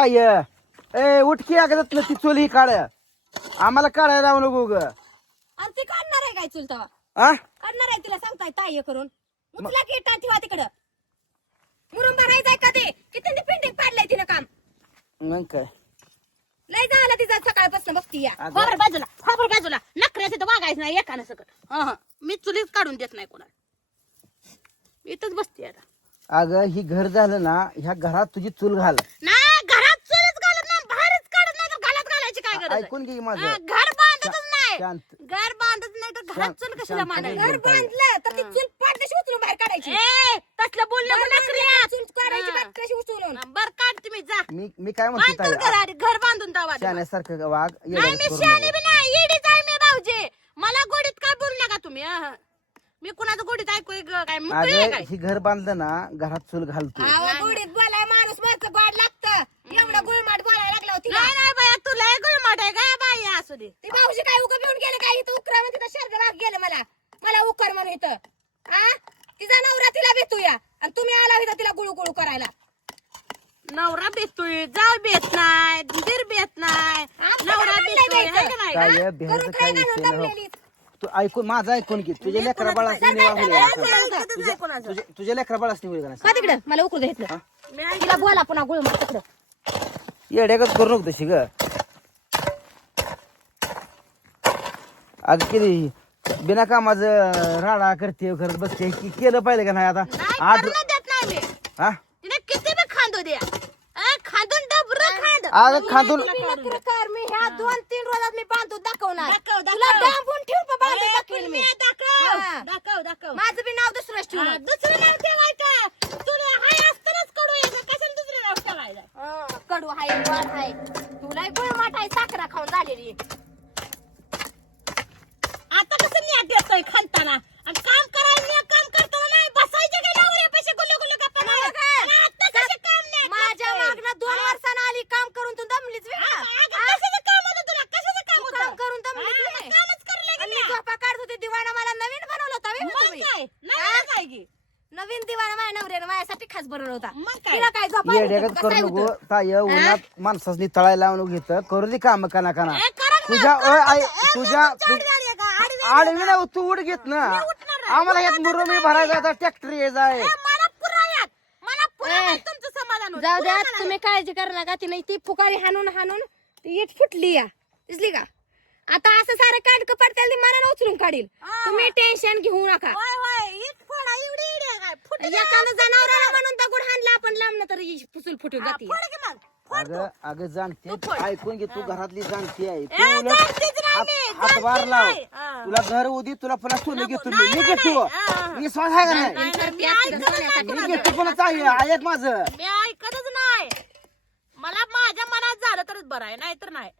काय ए उठकी अगदत ती चोल ही काढ. आम्हाला काढायला लावू नको ग आणि ती काढणार आहे काय चुलता आ? काढणार आहे तिला सांगताय ताई हे करून. उचला की टाळ ठेवा तिकडं. मुरुम भरायचंय का ते? किती पेंटिंग पाडलंय तिनं काम. मग काय? लय झालं तिचा सकाळपासून बघती या. अगं. बाजूला खबर बाजूला. नखऱ्याचं तर वागायचं नाही एकानं सकट हं, हं. मी चुलीच काढून देत नाही कोणाला. इथंच बसते आता. अगं ही घर झालं ना ह्या घरात तुझी चूल घाल. नाही घरात चुलीच घालत नाही बाहेरच काढत नाही तर घालत घालायची काय गरज आहे? ऐकून घे हं, माझं. घर बांधतच नाही. शांत. घर बांधत नाही तर घरात चूल कशाला शांत. घर बांधलं तर ती चूल पाडल्याशी उचलून बाहेर काढायची. ए तसलं तर चूल काढायची उचलून? बर काढ तुम्ही जा. मी मी काय म्हणतो बांधतो ताई? घर आधी, घर बांधून दावा शाण्यासारखं वाघ नाही मी. बी नाही आहे मी भाऊजी. मला गोडीत काय बोलू नका तुम्ही. मी कुणाचं गोडीत ऐकू ग- काय मुकळी आहे अगं काय? ही घर बांधलं ना घरात चूल घालतो आवा गोडीत बोलाय माणूस गोड लागतं एवढं गुळमाट नाही नाही बाया तुला गुळमाट आहे काय बाई असू दे. ती भाऊजी काय उकं पिऊन गेलं काय इथं? उकरा म्हणते तिथं शर्ट भाग गेलं मला. मला उकर म्हणून इथं. हा तिचा नवरा तिला भेटूया. आणि तुम्ही आला इथं तिला गुळू गुळू करायला. नवरा बेतोय जाव बेत नाही दीर बेत नाही. नवरा काय बेतोय म्हणलंय हाय का नाही काय करून बिहारचं काय काय घालून विषय नाही दमलेली? तू ऐकून माझं ऐकून घे. तुझ्या लेकरा बाळासनी निवागले तुझ्या लेकरा बाळासनी निवागले का तिकडं? मला उकरू घेतलं मी तिला बोला पुन्हा गुळमाट तिकडं. येड्यागत करू नको तशी ग. अगं किती बिना कामाचं राडा करते करत बसते. की केलं पाहिजे का नाही आता? आठ देत नाही मी. हा? तिने किती बी खांदू द्या. अं, खांदून डबर खांद. अगं खांदून नखरं कर मी ह्या दोन तीन रोजात मी दाखवणार. दाखव, दाखव. तुला डांबून ठेव का बांधून ए, दाखवीन पण मी दाखव. हा. दाखव दाखव. माझं बी नाव दुसरंच ठेवणार दुसरं नाव ठेवायचं तुला हाय असतानाच कडू यायचं कशाला दुसरं नाव ठेवायचं हं, कडू हाय गोड हाय तुला गुळमाट आहे साखरा खाऊन झालेली. आता कसं न्याट येतोय खानताना आणि काम करायला मी काम करतो नाही बसायचं काय नवऱ्यापाशी गुल्ल गुल्ल गप्पा मला मारत. काय? आणि आता कसं काम न्याट माझ्या लागतंय? मागणं दोन हा? वर्षानं आली काम करून तू दमलीच बी हा, का? अगं, कशाचं काम होतं तुला कशाचं काम तू होतं काम करून दमलीच हा, बी. मग कामच करायला आणि गेल्या. मी झोपा काढत होते दिवाणा मला नवीन बनवलं होता बे मग तुम्ही. काय हा? नवीन काय की नवीन दिवाणा माझ्या नवऱ्यानं माझ्यासाठी खास बनवला होता मग काय? तिला काय झोपा येड्यागत करू नको ताय उन्हात माणसासनी तळायला लावून घेत. करू दे काम काना काना ना. तुझ्या ना. ए, तुझ्या? आडवी ना. तू उड घेत ना. नाही. आम्हाला यात मुरुमी भरायचा आता ट्रॅक्टर जाय. मला पुरायात ए, तुमचं समाधान होतं. जाऊ द्या. तुम्ही काळजी करू नका. तिने ती फुकारी हाणून हाणून ती इट फुटली या. दिसली का? आता असं सारं कांडक पडत्याला ती मनानं उचलून काढील. तुम्ही टेन्शन घेऊ नका. होय, होय, ईट फोडा, एवढी. एखादं जनावराला म्हणून दगड हाणला आपण लांबनं तर ही पुसूल फुटून जाते फोड की मग. फोड अगं तू. अगं जाणते. ऐकून घे तू घरातली जाणती आहे ए, तू उलट जाणतीच नाही हात- मी, हातभार जाणती लाव नाही. हा. तुला घर उदी तुला पुन्हा सोनं नको. घेतो मी नाही, घेतो. विश्वास आहे का नाही, मी ऐकतच मी कोणाचं. घेतो ऐक माझं मी ऐकतच नाही मला माझ्या मनात झालं तरच बरं आहे नाहीतर नाही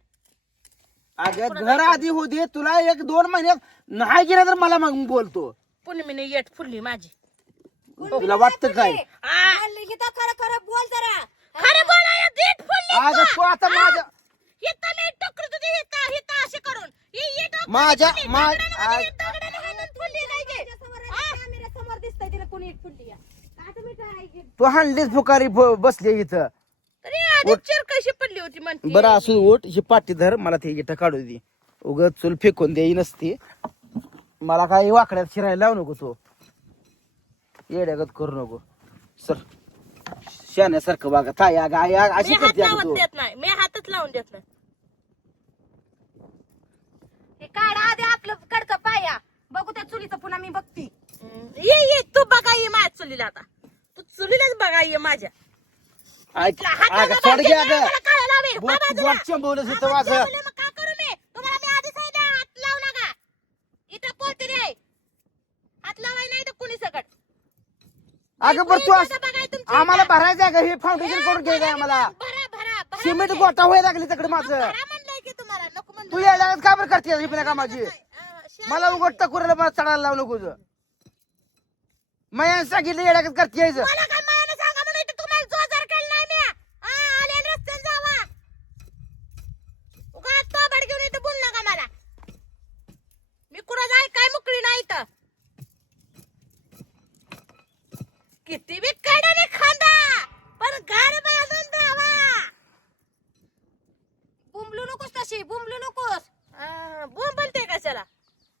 अगं घर आधी होऊ दे तुला एक दोन महिन्यात नाही गेलं तर मला मग बोलतो पुण्यमीने येट फुलली माझी तुला वाटतं काय? इथं खरं खरं बोल जरा. खरं बोलाय फुलली तू. आता माझ्या हिथं मी टोकरत होती हिथं हिथं असे करून. ही माझ्या मा- दगडाने दगडाने हाणून फुलली नाही की. समोर दिसतंय तिला कोणी इट फुटली या. काय तुम्ही काय तू हाणलीच फुकारी बसली इथं. तरी आधी चिर कशी पडली होती म्हणते? बरं असू ओट ही पाठी धर मला ते इथं काढू दे. उग चूल फेकून द्याई नसती. मला काही वाकड्यात शिरायला लावू नको तू येड्यागत करू नको. सर शाण्यासारखं वागा. ताई अगं आई अगं अशी मी हात करते अगं लावत तू. देत नाही. मी हातच लावून देत नाही. हे काढा आधी आपलं कडक पाया. बघू त्या चुलीचं पुन्हा मी बघती. हम्म, ये ये तू बघा ये माझ्या चुलीला आता. तू चुलीलाच बघा ये माझ्या. ऐक अगं सोड घे अगं? बोट बोट चंबवलं. तिथं माझं जेवलं मग काय करू मी? तुम्हाला मी आधी सांगितलं, हात लावू नका. इथं पोतेरी आहे. हात लावाय नाही तर कुणी सकट. अगं बरं तू असं- आम्हाला. भरायचं आहे का? हे फाउंडेशन करून घ्यायचं आहे आम्हाला. सिमेंट म्हणलंय. गोटा व्हायला लागली तिकडे माझं. तू येड्यागत का बरं करते ही बिना कामाची? मला उघड टकुराला मला चढायला लावू नको तुझं मग सांगितलं येड्यागत करते यायचं मला काय मायानं सांगा म्हणून इथं तुम्हाला जोजार केला नाही मी. हा, आलेल्या रस्त्याने जावा. उगाच थोबाड घेऊन इथं बोलू नका मला. मी कुणाचं ऐकाय मोकळी नाही इथं. किती बी कडाने खांदा पण घर बांधून राहावा नकोस तशी बुंबलू नकोस बोंब बनते कशाला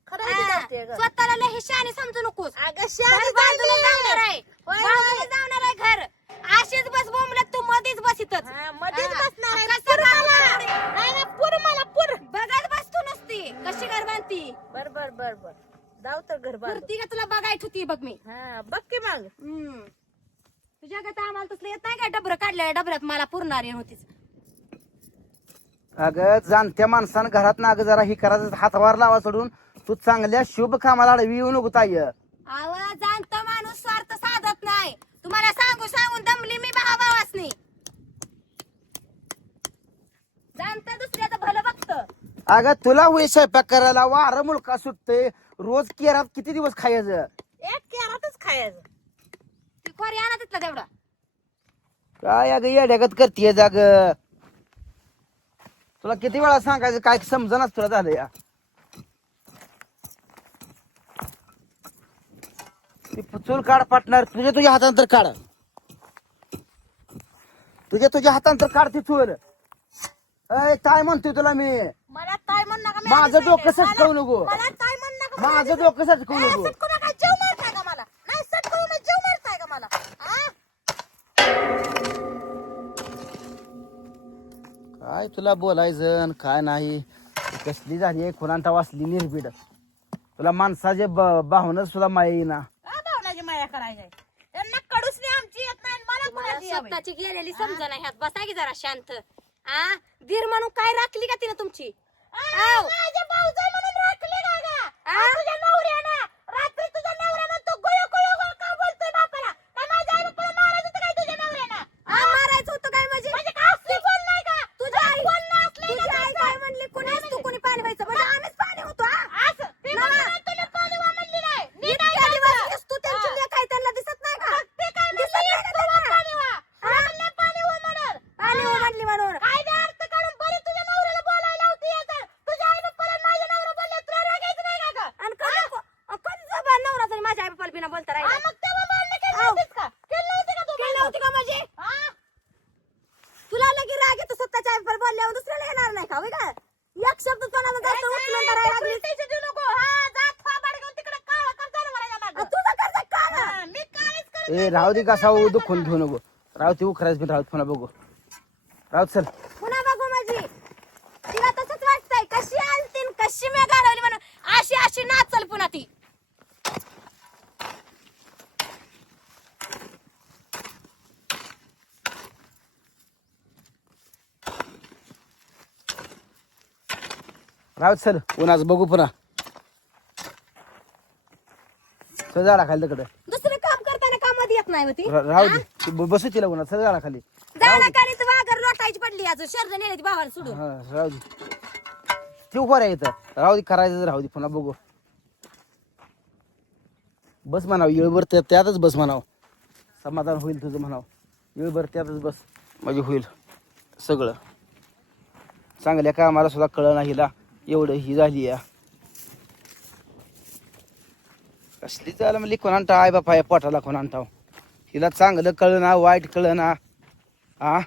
खरं आहे की हा, जाते ग? स्वतःला लय शाने समजू नकोस अगं घर शहाणी बाजूला झाली. जाणार आहे होय, बाजूला जाणार आहे घर अशीच बस बोंबलत तू मध्येच बस इथंच हा, मध्येच हा. बसणार आहे. कसं पुर घर मला. बांधते? नाही ना पुर मला पुर बघत बस तू नुसती बांधती बर बर बर बर. जाऊ तर घर बांधू का तुला बघायची होती बघ मी? हा बघ की मग. हम्म. तुझ्या गत आम्हाला तसलं येत नाही काय डबर काढलेल्या डबऱ्यात मला पुरणार नव्हतीच अगं जाणत्या माणसानं घरात ना अगं जरा ही करायचं हातवार लावा सोडून. तू चांगल्या शुभ कामाला आडवी येऊ नको ताई. आवाज जाणत माणूस स्वार्थ साधत नाही. तुम्हाला सांगू सांगून दमली मी भावा भावासनी. जाणत दुसऱ्याचं भलं बघत. अगं तुला होई स्वयंपाक करायला? वारं मुलका सुटते रोज केरात किती दिवस खायचं? एक केरातच खायचं. ती खोरी आणा तिथला तेवढा. काय अगं येड्यागत करतीये जाग. तुला किती वेळा सांगायचं? काय समजणच तुला झालं या. ती चूल काढ पाटणार. तुझ्या तुझ्या हातांतर काढ. तुझ्या तुझ्या हातांतर काढ ती चूल. अय काय म्हणतोय तुला मी? मला ताई म्हण नका मी माझं आधीच डोकं सांगितलं. सटकवू मला- नको. मला ताई म्हण नका मी माझं आधीच डोकं सांगितलं. सटकवू ए, नको. सटकू नका जीव मारताय का मला नाही सटकू नका जीव मारताय का मला? काय तुला बोलायचं आणि काय नाही कसली झाली खुणांता वाचली निर्भीड तुला माणसाचे बाहुनच सुद्धा माया येईना हा, भावनाची माया करायची त्यांना कडूच नाही आमची येत नाही आणि मला मला कुणाची यावी? स्वतःची गेलेली समजा नाही ह्यात बसा की जरा शांत आ धीर म्हणून काय राखली का तिने तुमची. माझ्या भाऊजा म्हणून राखली का गं? आ, तुझ्या नवऱ्यानं रात्री तुझ्या नवऱ्यानं तू गुळू गुळू गुळू का बोलतोय बापाला काय माझ्या आई बापाला मारायचं होतं काय तुझ्या नवऱ्यानं आ, मारायचं होतं काय म्हणजे म्हणजे काय असली बोल नाही का तुझ्या आई बोलणं असलं तुझी आई काय म्हणली कोणी तू कोणी पाणी व्हायचं म्हणजे आम्हीच पाणी होतो हा? असं ते ना. म्हणलं नाही, तुला पाणी वा म्हणली नाही मी नाही इतक्या दिवस जायचं. आहेस तू त्यांची हा. लेक आहे, त्यांना दिसत नाही का ते काय दिसत म्हणलं, नाही का तू त्यांना? पाणी वा. हा? म्हणलं पाणी वा म्हणून. पाणी हो म्हणली म्हणून काय बी अर्थ काढून बरी तुझ्या नवऱ्याला बोलायला होती येतं. तुझ्या आई बाप्पाला आणि माझ्या नवरा बोलले तुला रागायचं नाही का गं? आणि कधी को- कधी जबान नवरा तरी माझ्या आई बापाला बिना बोलता हा, राहिला मग तेव्हा भांडणं केली आव. होतीस का? केली होती का तू केलं भांडणं? होती का म्हणजे हा? तुला लगे राग येतो स्वतःच्या आई बोलल्यावर दुसऱ्याला येणार नाही का होय का एक शब्द तोंडाला जास्त उचलून तर राहिला लागलीस. पैसे देऊ नको. हा, जा थोबाड घेऊन तिकडे काळं कर जनावराच्या मागं. आणि तुझं कर्ज का गं? हा, मी काळीच करत ए राहू दे कसा दुखून घेऊ नको. राहू ते उखरायच पण राहू पुन्हा बघू. राहू चल. पुन्हा बघू माझी. तिला तसंच वाटतंय. कशी आलती न कशी मी घालवली म्हणून. अशी अशी नाचल पुन्हा ती. राहू चल. उन्हाच बघू पुन्हा. चल झाडा खाली तिकडे दुसरं काम करताना कामात येत नाही होती. राहू दे. तू ब- बसू तिला उन्हा चल झाडा खाली झाडा काढीच वाघर लोटायची पडली अजून शर्द नेली भावाला सोडून. हा राहू दे. तू कोण आहे इथं. राहू दे करायचं तर राहू दे पुन्हा बघू. बस म्हणाव येळभर त्या- त्यातच बस म्हणाव. समाधान होईल तुझं म्हणाव. येळभर त्यातच बस. म्हणजे होईल. सगळं. चांगल्या कामाला सुद्धा कळ नाही हिला. एवढं ही झाली या. कसली झालं म्हणजे कोणाला आय बापा या पोटाला कोणाला हिला चांगलं कळलं ना वाईट कळलं ना. हा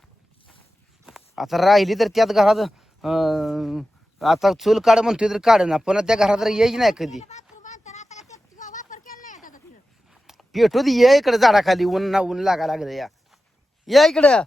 आता राहिली तर त्यात घरात आता चूल काढ म्हणतोय तर काढ ना पण त्या घरात यायची नाही कधी. पेटू दे ये इकडे झाडाखाली ऊन ना ऊन लागा लागलं या. या इकडं.